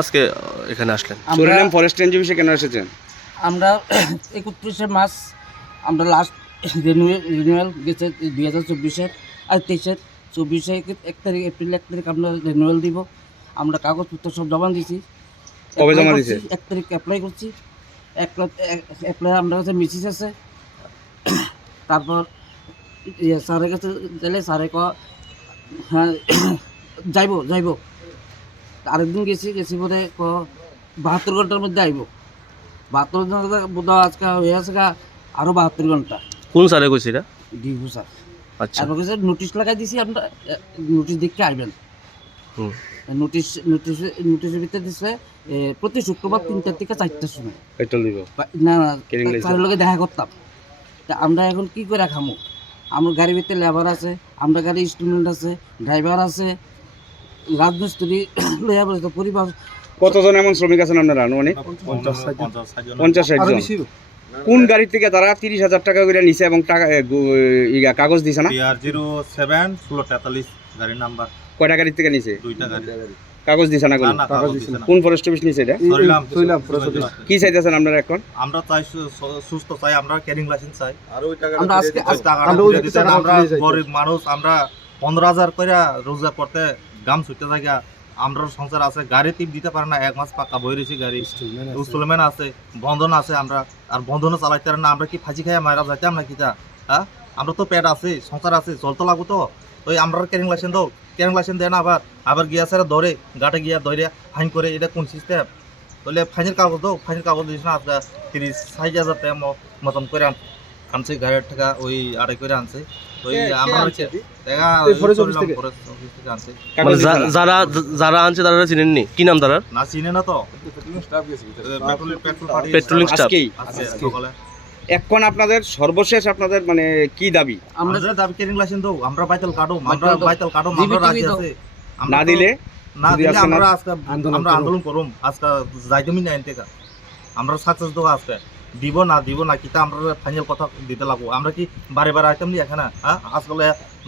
আজকে এখানে আসলেন। আমরা সুরিনাম ফরেস্ট রেঞ্জ অফিসে কেন এসেছেন? আমরা একত্রিশে মাস আমরা লাস্ট রিনিউয়াল রিনিউয়াল গেছে দুই হাজার চব্বিশের আর তেইশের চব্বিশে এক তারিখ এপ্রিল এক তারিখ আমরা রিনিউয়াল দিব। আমরা কাগজপত্র সব জমা দিয়েছি। কবে জমা? করছি, এক তারিখ অ্যাপ্লাই করছি। অ্যাপ্লাই আমরা কাছে মিসিস আছে। তারপর ইয়ে স্যারের কাছে গেলে স্যারে ক হ্যাঁ যাইব যাইব। আরেকদিন গেছি গেছি পরে ক বাহাত্তর ঘণ্টার মধ্যে আইব। বাহাত্তর ঘণ্টা বোধ হয় আজকে হয়ে আছে আরও বাহাত্তর ঘণ্টা। কোন স্যারে কইছে এটা? ডিভু স্যার। আচ্ছা। তারপর কাছে নোটিশ লাগাই দিছি আমরা নোটিশ দেখে আইবেন। নোটিশ নোটিশ নোটিশের ভিতরে দিছে প্রতি শুক্রবার তিনটার থেকে চারটার সময়। না না. স্যারের লগে দেখা করতাম। তা আমরা এখন কি করে খামো? আমার গাড়ির ভিতরে লেবার আছে আমরা গাড়ি স্টুডেন্ট আছে ড্রাইভার আছে রাজমিস্ত্রি লইয়া বলে তো পরিবার কতজন এমন শ্রমিক আছেন আপনারা আনুমানিক? পঞ্চাশ ষাট জন। কোন গাড়ি থেকে তারা তিরিশ হাজার টাকা করে নিছে এবং টাকা কাগজ দিছে না? জিরো সেভেন ষোলো তেতাল্লিশ গাড়ির নাম্বার। কয়টা গাড়ি থেকে নিছে? দুইটা গাড়ি। কাগজ দিছে না কোনো? কোন ফরেস্ট অফিস নিছে এটা? কি চাইতেছেন আপনারা এখন? আমরা চাই সুস্থ চাই আমরা ক্যারিং লাইসেন্স চাই। আজকে ওই দিতেন, আমরা গরিব মানুষ আমরা পনেরো হাজার করে রোজগার করতে গাম ছুটতে থাকি আমরা সংসার আছে গাড়ি টিপ দিতে পারে না এক মাস পাকা বই রয়েছে গাড়ি। ইনস্টলমেন্ট আছে। বন্ধন আছে আমরা আর বন্ধনও চালাইতে পারে না আমরা কি ফাঁসি খাই মারা যাইতাম না কিতা হ্যাঁ আমরা তো পেট আছে সংসার আছে চলতে লাগবো তো। ওই আমরা ক্যারিং লাইসেন্স দাও ক্যারিং লাইসেন্স দেয় না আবার আবার গিয়া স্যার ধরে গাটে গিয়া ধরে ফাইন করে এটা কোন সিস্টেম তাহলে ফাইনের কাগজ দাও ফাইনের কাগজ দিস না আজকে তিরিশ ষাট হাজার মতন করে আনছে গাড়ির টাকা ওই আড়াই করে আনছে। ওই আমরা হচ্ছে দেখা forest office থেকে? আনছে। মানে কাগজ দিছে যা- না? যারা যারা আনছে তারা চিনেননি? কি নাম তারা না চিনে না তো। পেট্রোল পেট্রোল পাঠিয়ে পেট্রোলিং স্টাফ। আজকে সকালে এখন আপনাদের সর্বশেষ আপনাদের মানে কি দাবি? আমরা দাবি কেরিং লাইসেন্স দাও আমরা বাইতাল কাটো আমরা বাইতাল কাটো জিবি আমরা রাজি আছে। না দিলে না দিলে আমরা আজকে আমরা আন্দোলন করুম। আজকে না আমরা সাকসেস দেবো আজকে। দিব না দিব না কিতা আমরা ফাইনাল কথা দিতে লাগবো। আমরা কি বারে বারে আইতাম নি এখানে হ্যাঁ? আজকাল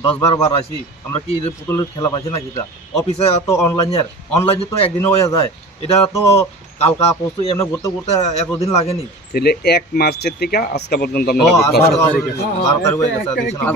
দশ বারো বার আসি আমরা কি পুতুলের খেলা পাইছি না কিতা? অফিসে তো অনলাইনের অনলাইনে তো একদিনে হয়ে যায়। এটা তো কালকা পরশু এমনি ঘুরতে ঘুরতে এতদিন লাগেনি। তাহলে এক মার্চের থেকে আজকে পর্যন্ত